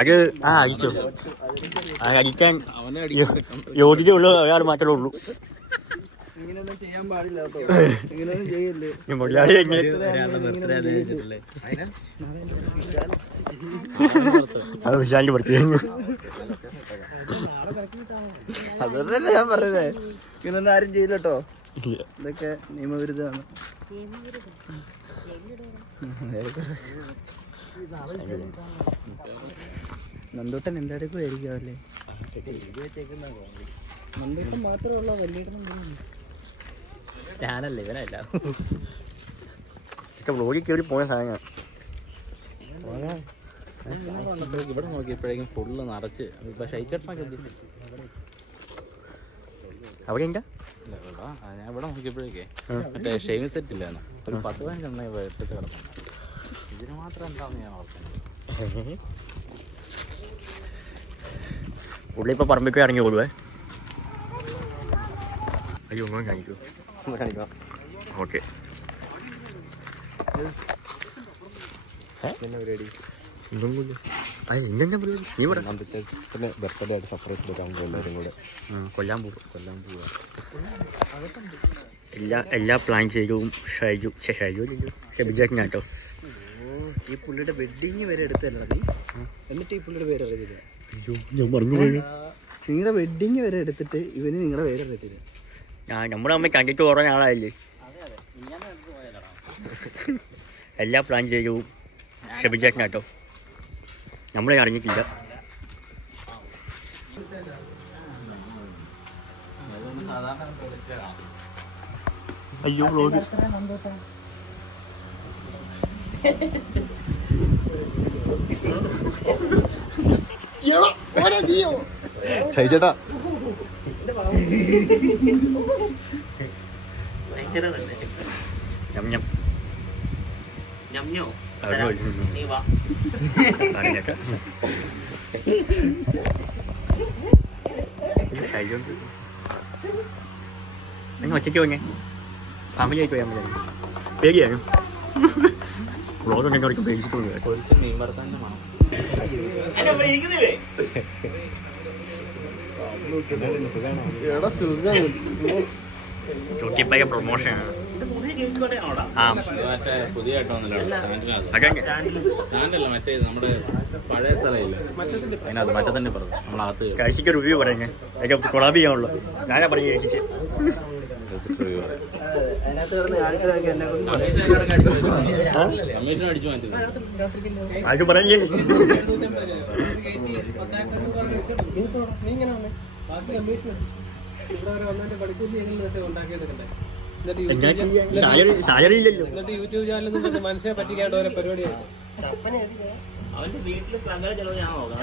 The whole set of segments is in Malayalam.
അത് അടിച്ചു അടിക്കാൻ യോഗ്യതയുള്ള ഒരാൾ മാത്രമേ ഉള്ളൂ. ഇങ്ങനെയൊന്നും ചെയ്യാൻ പാടില്ല കേട്ടോ. ഇങ്ങനെയൊന്നും ചെയ്യല്ലേ. അത് വിശാലിന്റെ പ്രത്യേകം. അതല്ല ഞാൻ പറയുന്നേ, ഇങ്ങനൊന്നും ആരും ചെയ്യില്ല കേട്ടോ. ഇതൊക്കെ നിയമവിരുദ്ധമാണ്. നന്ദൂട്ടൻ എന്താ എടുക്കുമായിരിക്കും അല്ലേ? നന്ദൂട്ടൻ മാത്രമുള്ള വലിയേട്ടനും ഞാനല്ല, ഇവനല്ല. വ്ലോഗിൽ കയറി പോയ സാധനം ഇവിടെ നോക്കിയപ്പോഴേക്കും ഫുള്ള് നിറച്ച്. അവിടെ എന്താ ഞാൻ ഇവിടെ നോക്കിയപ്പോഴേക്കേ മറ്റേ ഷേവിംഗ് സെറ്റ് ഇല്ലായിരുന്നു. ഒരു 10-15 വെട്ടിട്ട് കിടക്കുന്നു. ഇതിന് മാത്രം എന്താണെന്ന് ഞാൻ ഓർക്കുന്നത്. പുള്ളി ഇപ്പൊ പറമ്പിക്ക് ഇറങ്ങി ഓടുവേ. അയ്യോ കാണിക്കൂ, കാണിക്കാം. ഓക്കെ, പരിപാടി നീ പറ. പിന്നെ ബർത്ത്ഡേ ആയിട്ട് സെപ്പറേറ്റ് എടുക്കാൻ പോകും എല്ലാവരും കൂടെ. കൊല്ലാൻ പോവാ. എല്ലാ പ്ലാൻ ചെയ്തും ഷൈജു കേട്ടോ. ഈ പുള്ളിയുടെ വെഡിങ് വരെ എടുത്തല്ലേ നീ? എന്നിട്ട് ഈ പുള്ളിയുടെ പേര് അറിയത്തില്ല. ഞാൻ മറന്നുപോയി. നിങ്ങളുടെ വെഡിങ് വരെ എടുത്തിട്ട് ഇവന് നിങ്ങളുടെ പേര് അറിയത്തില്ല. നമ്മുടെ അമ്മ കണ്ടിട്ട് കുറേ നാളായില്ലേ. എല്ലാ പ്ലാൻ ചെയ്തു ഷബിജാക്കിന് കേട്ടോ. നമ്മളെ അറിഞ്ഞിട്ടില്ല. അയ്യോ വ്ലോഗ് ചേട്ടാ ഒറ്റയ്ക്ക് പോയി ഫാമിലി ആയിട്ട് പോയാൽ മതി. പേടിയാണ് വ്ലോഗ് ഉണ്ടെങ്കിൽ പേടിച്ചിട്ടുണ്ട്. മീൻ വറുത്താൻ്റെ മണം. പ്രൊമോഷൻ പുതിയ സ്റ്റാൻഡല്ല, മറ്റേ നമ്മുടെ പഴയ സ്ഥലമില്ല അതിനകത്ത് മറ്റേ തന്നെ പറഞ്ഞു. നമ്മളകത്ത് കഴിച്ചിട്ട് റിവ്യൂ പറയുന്നത് അതൊക്കെ കൊളാബ് ചെയ്യാനുള്ളൂ. ഞാനാ പറഞ്ഞു കഴിച്ചിട്ട് കമ്മീഷൻ അടിച്ചു മാറ്റി. ആരും പറഞ്ഞേ സാലറി ഇല്ലല്ലോ. എന്നിട്ട് യൂട്യൂബ് ചാനലിൽ മനുഷ്യനെ പറ്റിക്കാണ്ട് ഓരോ പരിപാടിയാണ്. അവന്റെ വീട്ടില് സകല ചെലവ് ഞാൻ നോക്കാം.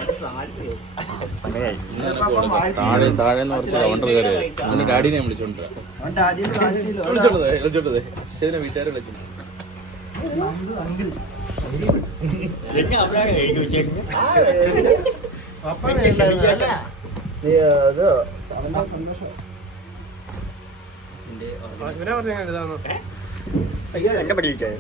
താഴെന്ന് കുറച്ച് കൗണ്ടർ കയറി അവന്റെ ഡാഡിനെ വിളിച്ചോണ്ടേ ശരി വീട്ടുകാരെ വിളിച്ചു. എന്നെ പഠിക്കേ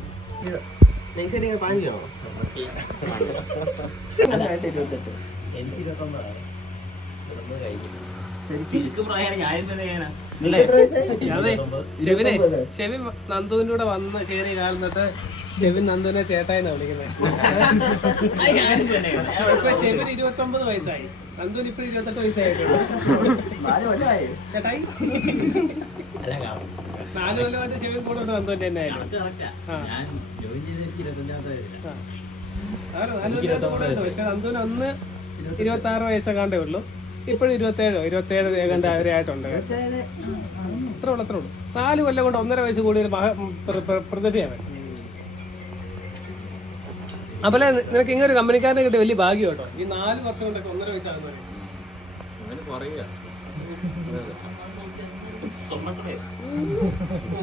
ഷെവിൻ നന്ദുവിന്റെ കൂടെ വന്ന് കയറി കാലന്നിട്ട് ഷെവിൻ നന്ദുവിനെ ചേട്ടായിന്നാ വിളിക്കുന്നത്. ഇപ്പൊ ഷെവിൻ 29 വയസ്സായി, നന്ദുവിന് ഇപ്പൊ 28 വയസ്സായിട്ടുള്ളൂ. ചേട്ടായി 4 കൊല്ലമായിട്ട് ഷെവിൻ കൂടെ ഉണ്ട് നന്ദുവിന്റെ തന്നെ ആയാലും. പക്ഷെ നന്ദുവിന് അന്ന് 26 വയസ്സെക്കാണ്ടേ ഉള്ളൂ. ഇപ്പോഴും 27 ഏകണ്ട അവരായിട്ടുണ്ട്. അത്രേ ഉള്ളൂ. 4 കൊല്ലം കൊണ്ട് 1.5 വയസ്സ് കൂടി ഒരു പ്രതിഭയാണ്. അതുപോലെ നിനക്ക് ഇങ്ങനെ ഒരു കമ്പനിക്കാരനെ കിട്ടിയ വലിയ ഭാഗ്യം കേട്ടോ. ഈ 4 വർഷം കൊണ്ടൊക്കെ 1.5 വയസ്സാകുന്നത്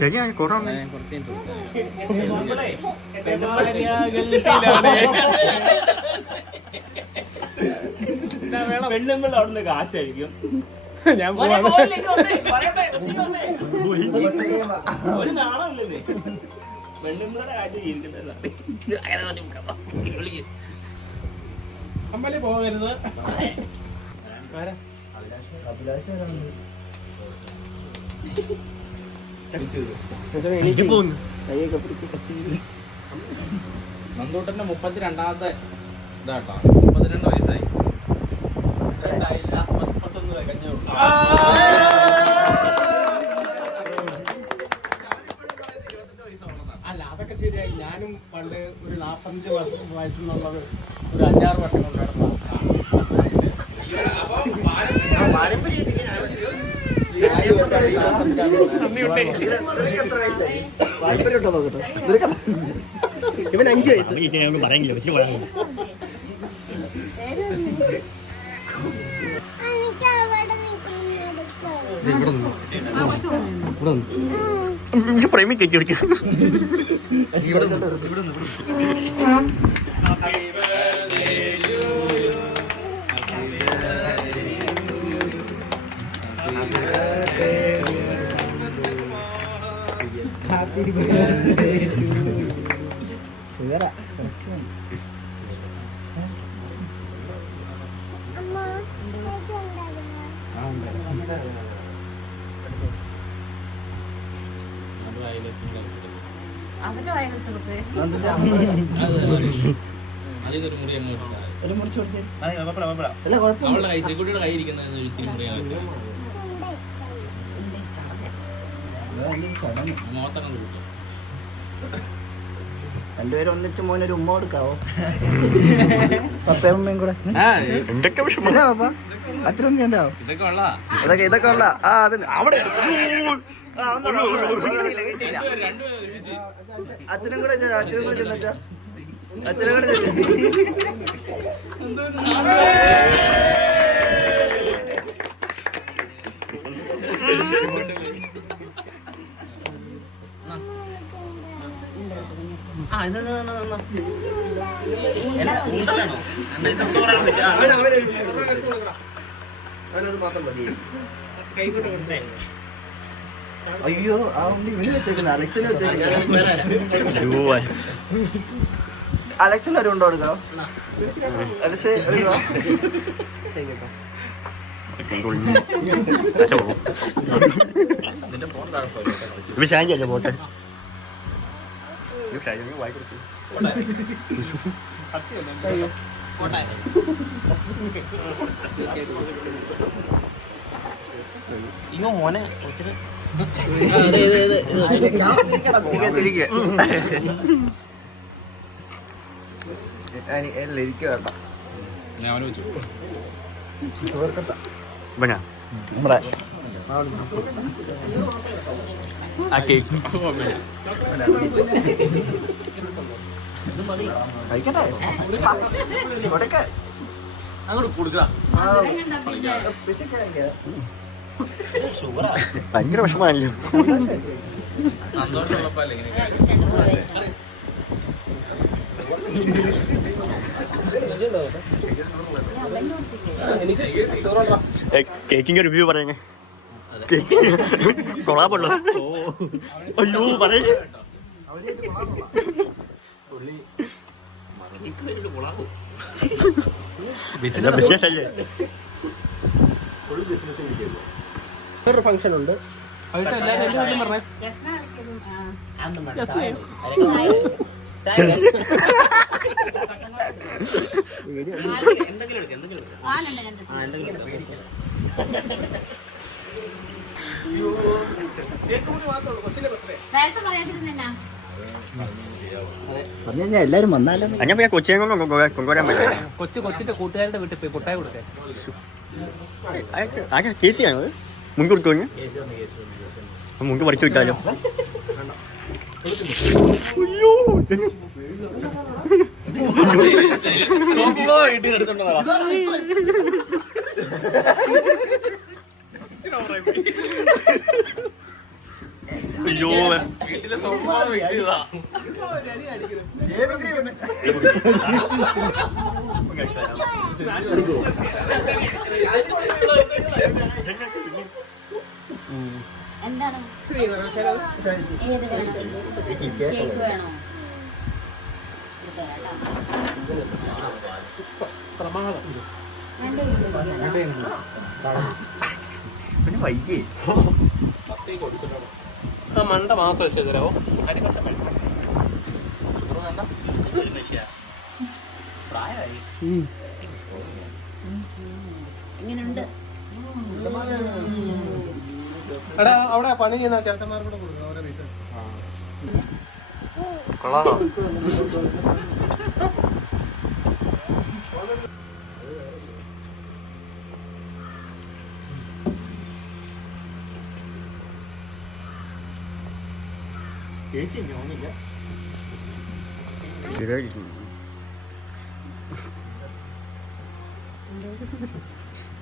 ശരിയാണ്. കൊറോണ പെണ്ണുമ്പോൾ അവിടുന്ന് കാശ് കഴിക്കും. ഞാൻ ഒരു നാളല്ലേ അമ്പലി പോകരുത്. ആരാ? എനിക്ക് പോകുന്നു. നന്ദൂട്ടന്റെ 32ാമത്തെ ഇതാട്ടോ. 32 വയസ്സായി. അല്ല അതൊക്കെ ശരിയായി. ഞാനും പണ്ട് ഒരു 45 വയസ്സെന്നുള്ളത് ഒരു 5-6 വർഷം കൊണ്ട് നടന്ന ഇവൻ 5 വയസ്സ്. പറയെങ്കിലോ വെച്ചിട്ട് പോയാൽ പ്രേമിക്കേക്ക് വിളിക്കും. അതിലൊരു മുറി അവളുടെ കൈ ശ്രീകുട്ടിയുടെ കൈ ഇരിക്കുന്ന ഇത്തിരി മുറിയാണ് വെച്ചത്. മോത്തണം കൊടുത്തു. രണ്ടുപേരും ഒന്നിച്ച് മോനൊരു ഉമ്മ കൊടുക്കാവോ? പപ്പയും ഉമ്മയും കൂടെ എന്തൊക്കെ വിഷമം. അത്രയൊന്നും ചെയ്യണ്ടാവോ? ഇതൊക്കെ ഉള്ള അത് അവിടെ അച്ഛനും കൂടെ ചെന്നിട്ടാ അച്ഛനും കൂടെ അവനത് മാത്രം മതി. അയ്യോ ആ ഉണ്ടി ഇവന് വെച്ചേക്കുന്ന അലക്സിന് വെച്ചേക്കുന്ന അലക്സിന് ഒരു ഉണ്ടോ കൊടുക്കാം? അലക്സ് ഷാഞ്ചല്ലേ പോട്ടെ. ഇങ്ങോ മോനെ ഇരിക്കുക വേണ്ട. നമ്മുടെ കഴിക്കട്ടെ ഇവിടെയൊക്കെ അങ്ങോട്ട് കൊടുക്കുക. ഭയങ്കര വിഷമമാണല്ലോ. സന്തോഷമുള്ളപ്പോ ഇങ്ങനെ കേക്കിന്റെ റിവ്യൂ പറയുന്നേ. കേക്ക് കൊളാപ്പുള്ളൂ. അയ്യോ പറയേ. ബിസിനസ് അല്ലേ? വേറൊരു ഫംഗ്ഷൻ ഉണ്ട്. പറഞ്ഞു എല്ലാരും വന്നാലോ? ഞാൻ കൊച്ചിയെ കൊണ്ടുവരാൻ പറ്റില്ല. കൊച്ചിന്റെ കൂട്ടുകാരുടെ വീട്ടിൽ പോയി കൊട്ടായ കൊടുക്കാൻ. കേസിയാണോ മുൻകൂർ കൊടുക്കുമെന്ന്? മുൻകൂർ പഠിച്ചു വിട്ടാലോ? അയ്യോ വീട്ടിലെ സോപ്പ് മിക്സ് ചെയ്താ. എന്താണ് ഏത് വേണം? ഷേക്ക് വേണോ? ഇത് തരാം ട്ടോ. രണ്ട് പിന്നെ വൈകി ആ മണ്ട മാത്രം വെച്ച് തരാമോ? അരികശം വേണ്ട. എങ്ങനെയുണ്ട്? എടാ അവിടെ പണി ചെയ്യുന്ന ചേട്ടന്മാർക്ക് കൂടെ കൊടുക്കണം ഓരോ പൈസ. കൊള്ളാണോ?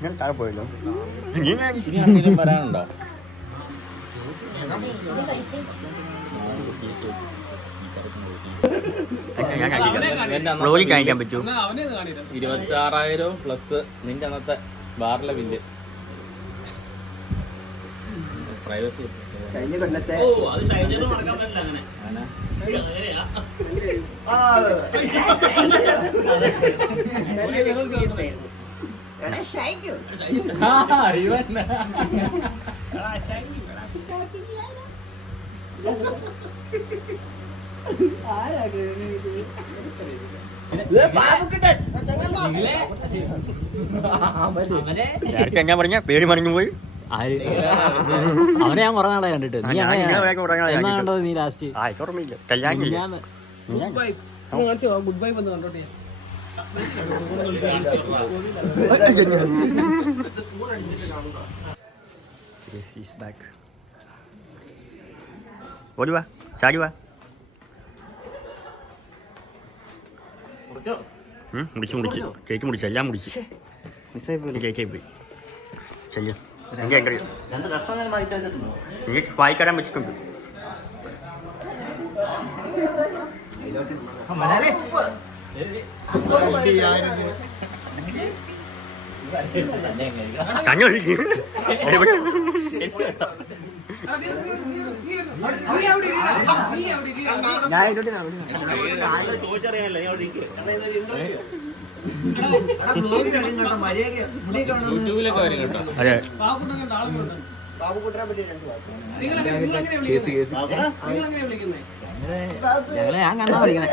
ഞാൻ താഴെ പോയല്ലോ. ഇനി ആരെങ്കിലും വരാനുണ്ടോ? റോലി കാണിക്കാൻ പറ്റൂ. എന്നാ അവനെ ഇത് കാണില്ല. 26,000 പ്ലസ് നിന്റെ അന്നത്തെ ബാറിലെ ബില്ല്. പ്രൈവസി കഴിഞ്ഞ കൊല്ലത്തെ ഞാൻ പറഞ്ഞ പേര് മറിഞ്ഞു പോയി. അവനെ ഞാൻ കുറെ നാളെ കണ്ടിട്ട് നീ എന്നാ കണ്ടത് നീ ലാസ്റ്റ് ഓർമ്മയില്ല. കല്യാണം ഗുഡ് വൈബ്സ്. ഒന്ന് കാണിച്ചോ, ഗുഡ് വൈബ് ഒന്ന് കണ്ടോട്ടെ. ഓടിവാ, ചാടിവാ. മുടിച്ച് കേക്ക് മുടിച്ചു, എല്ലാം മുടിച്ചു. കേക്കായി പോയി. ചെയ്യും നീ വായിക്കാരാൻ വെച്ചിട്ടുണ്ട്. കണ്ണൊഴിക്കും. യൂട്യൂബിലൊക്കെ വരും കേട്ടോ. അതെ, ഞാൻ കണ്ടാ പഠിക്കണേ.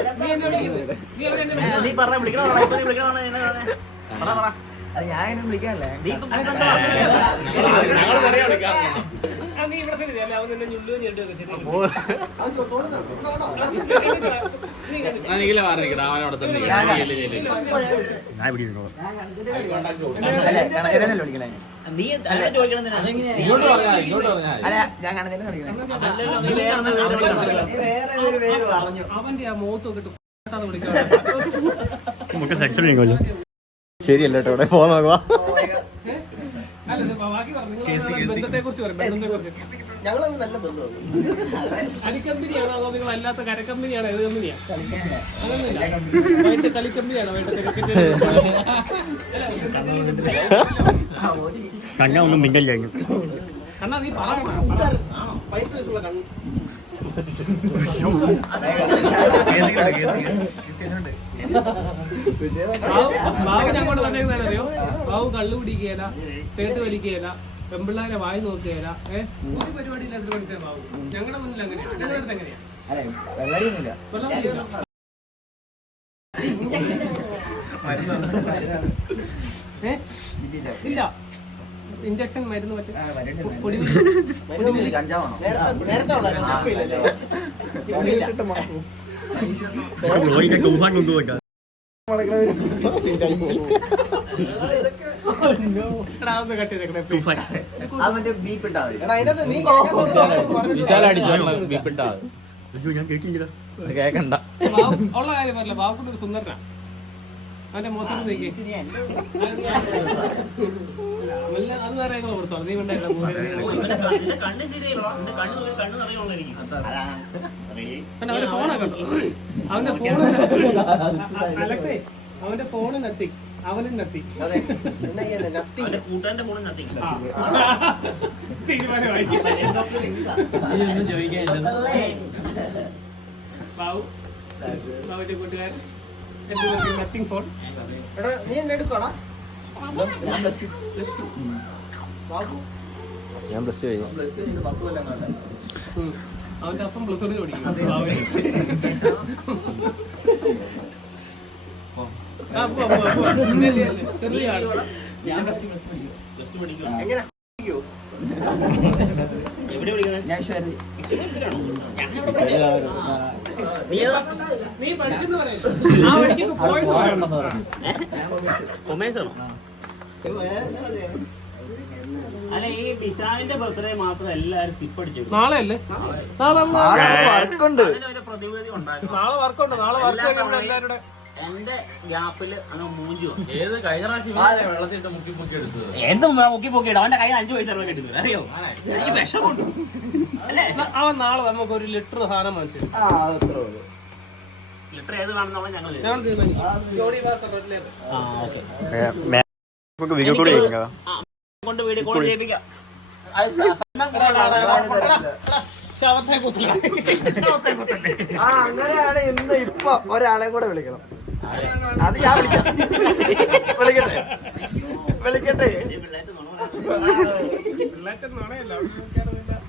ഞാൻ വിളിക്കാനല്ലേ എനിക്കില്ല പറഞ്ഞിരിക്കട്ടെ അവനോടെ തന്നെ ഞാൻ ഇവിടെ ഇരുന്നോളാം. വിളിക്കണേ ഇങ്ങോട്ട് പറഞ്ഞാ ഇങ്ങോട്ട് പറഞ്ഞാ അല്ല ഞാൻ കണക്കിന് പഠിക്കണേ. അവന്റെ ആ മുഖത്തൊക്കെ നമുക്ക് സെക്ഷൻ ചെയ്യുമല്ലോ. ശരിയല്ല കേട്ടോ, ഇവിടെ പോകാൻ നോക്കുക. ബന്ധത്തെ കുറിച്ച് പറയും. ബന്ധത്തെ കുറിച്ച് ഞങ്ങൾ നല്ല ബന്ധമാണ്. അടിക്കമ്പനിയാണോ അതോ നിങ്ങൾ അല്ലാത്ത കരക്കമ്പനിയാണോ? ഏത് കമ്പനിയാ? വൈകിട്ട് കളിക്കമ്പനിയാണോ? വൈകിട്ട് ക്രിക്കറ്റ് കണ്ണ ഒന്നും മിണ്ടല്ലേ. കണ്ണാ നീ പറയണ പൈപ്പ് വയസ്സുള്ള കണ്ണ് ബാബു ഞങ്ങോട്ട് പറഞ്ഞേക്കുന്നതാണ് അറിയോ? ബാബു കള്ളു കുടിക്കുകയില്ല, തേട്ട് വലിക്കുകയില്ല, പെമ്പിള്ളാരെ വായി നോക്കുകയില്ല. ഒരു പരിപാടി ഇല്ലാത്ത മനസ്സിലായി ബാബു. ഞങ്ങളുടെ മുന്നിൽ അങ്ങനെയാ. ഞങ്ങളുടെ അടുത്ത് എങ്ങനെയാ? വെള്ളടിയൊന്നുമില്ല. വെള്ളം കുടിക്കില്ല. ഇല്ല ഇഞ്ചക്ഷൻ മരുന്ന് മറ്റേ പൊടി കഞ്ചാവാണോ? നേരത്തെ തൂഫാൻ കൊണ്ടുപോയിട്ടാ. അത് മറ്റേ ബീപ്പ് ഇട്ടാ മതി. വിശാല അടിച്ചു ബീപ്പിട്ടാ ഞാൻ കേട്ടില്ല. കേക്കണ്ട. ഉള്ള കാര്യം പറയല്ല, ബാബുക്കുണ്ട് ഒരു സുന്ദരനാ. അവന്റെ മുഖത്ത് അത് വേറെ കൊടുത്തോ? നീ ഉണ്ടായില്ല അവന്റെ ഫോണൊക്കെ ഉണ്ടോ? അവന്റെ ഫോണ് അലക്സേ അവന്റെ ഫോണ് നത്തി അവനും നത്തി. അതെ എന്നാ ചെയ്യാനാ? നത്തിങ്. കൂട്ടാന്റെ മോളും നത്തി. തീരുമാനമായി. ബാബു ബാബുവിന്റെ കൂട്ടുകാരൻ നത്തിങ് ഫോൺ. എടാ നീ എന്നെ എടുക്കോടാ? ബാബു ഞാൻ പ്ലസ് ടു കഴിഞ്ഞു. പ്ലസ് ടു കഴിഞ്ഞ് 10 കൊല്ലം കണ്ടേ. അവന്റെ അപ്പം പ്ലസ് 1 പഠിക്കും. എങ്ങനെ എവിടെ പഠിക്കുന്നത്? ഞാൻ ശരി നീ പഠിച്ചെന്ന് പറയും. ആ വഴിക്ക് പോയെന്ന് പറയണം. കൊമേഴ്സ് ആണോ? അല്ല ഈ ബിശാലിന്റെ ബർത്ത്ഡേ മാത്രം എല്ലാരും സ്കിപ്പ് അടിച്ചു. നാളെ അല്ലേ? നാളെ വർക്കുണ്ട്. അതിനൊരു പ്രതിവിധി ഉണ്ടായിരുന്നു. നാളെ വർക്കുണ്ട്. നാളെ വർക്ക് എല്ലാവരുടെ എന്റെ ഗ്യാപ്പില് അങ്ങ് മൂഞ്ചു. ഏത് കഴിഞ്ഞ പ്രാവശ്യം വെള്ളത്തിട്ട് മുക്കി മുക്കി എടുത്തത്? എന്തും മുക്കി പൊക്കിയിട്ട് അവന്റെ കയ്യിൽ 5 പൈസ കിട്ടുന്നത് അറിയോ? എനിക്ക് വിഷമുണ്ട് അല്ലേ? അവൻ നാളെ നമുക്ക് 1 ലിറ്റർ സാധനം വാങ്ങിച്ചു. ആ അത്രേ ഉള്ളൂ. ലിറ്റർ ഏത് വേണമെന്നുള്ള ഞങ്ങൾ ഞങ്ങൾ തീരുമാനിക്കും. ജോഡി വാക്കർ റെഡ് ലേബൽ. വീഡിയോ കൊണ്ട് വീഡിയോ കോൾ ചെയ്യിപ്പിക്കാം. ശവത്തെ കുത്തല. ശവത്തെ കുത്തല്ലേ? ആ അങ്ങനെയാണ് ഇന്ന് ഇപ്പൊ ഒരാളെ കൂടെ വിളിക്കണം. അത് ഞാൻ വിളിക്കാം. വിളിക്കട്ടെ വിളിക്കട്ടെ. പിള്ളേച്ചൻ നുണയല്ല.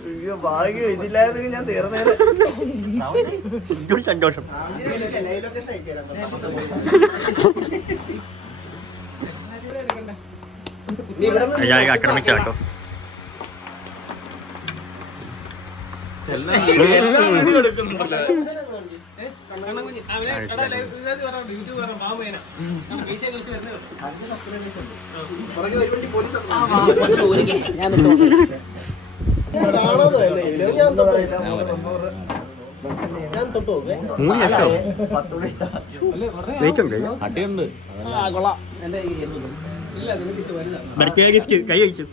അയ്യോ ഭാഗ്യം ഇതില്ലാതെ ഞാൻ തീർന്നേനെ. സന്തോഷം. ലൈവ് ലൊക്കേഷൻ അയച്ചുതരാം. ആക്രമിച്ചാട്ടോ. ഞാൻ തൊട്ട് നോക്കേ. 3 ലക്ഷം വെയിറ്റ് ഉണ്ട്. അടിയുണ്ട്. കൊള്ളാം. ബർത്ത്ഡേ ഗിഫ്റ്റ് കൈ അയച്ചു.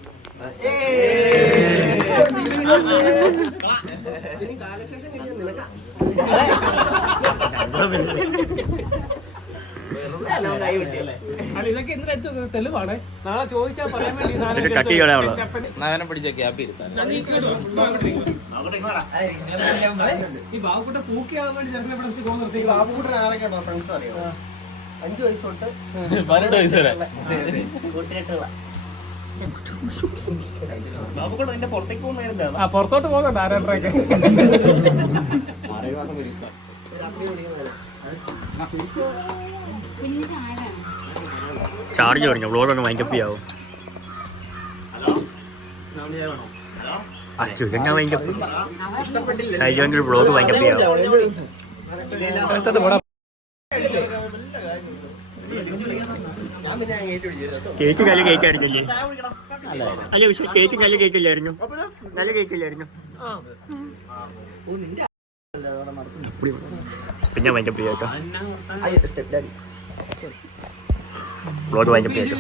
അല്ല ഇതൊക്കെ എന്തിനു തെളിവാണ്. നാളെ ചോദിച്ചാൽ പറയാൻ വേണ്ടി കട്ടി കളയാവുള്ള. അവനെ പിടിച്ച ക്യാപ്പ് ഇരുത്താൻ. ഈ ബാബുക്കുട്ട പൂക്കിയാവാൻ വേണ്ടി ചെറുപ്പം ഇവിടെ ഗോൾ നിർത്തി. ബാബുകൂട്ടൻ ആരൊക്കെയാണോ ഫ്രണ്ട്സ് അറിയോ? 5 വയസ്സ് തൊട്ട് 18 വയസ്സ് വരെ. കൂട്ടുകെട്ടുള്ള. ബാബുക്കൂടെ നിന്റെ പുറത്തേക്ക് പോകുന്ന ആ പുറത്തോട്ട് പോകുന്നുണ്ട് ആരാണ്ടൊക്കെ. രാത്രി വിളിക്കുന്നതല്ലേ? കുഞ്ഞു ചായ വേണം. ചാർജ് പറഞ്ഞു. വ്ളോഗ് ഒന്ന് വൈൻഡപ്പ് ചെയ്യാവും. അച്ഛൻ വൈൻഡപ്പ് സൈജോന്റെ വ്ളോഗ് വൈൻഡപ്പ് ചെയ്യാവും. ഞാൻ പിന്നെ അങ്ങേറ്റ് വിളിച്ചത്. കേക്ക് നല്ല കേക്ക് ആയിരുന്നില്ലേ? അല്ല പക്ഷെ കേക്ക് നല്ല കേക്കില്ലായിരുന്നു. നല്ല കേക്കില്ലായിരുന്നു. പിന്നെ വൈൻഡപ്പ് ചെയ്യാട്ടോ. വ്ളോഗ് വൈൻഡപ്പ് ചെയ്യാട്ടോ.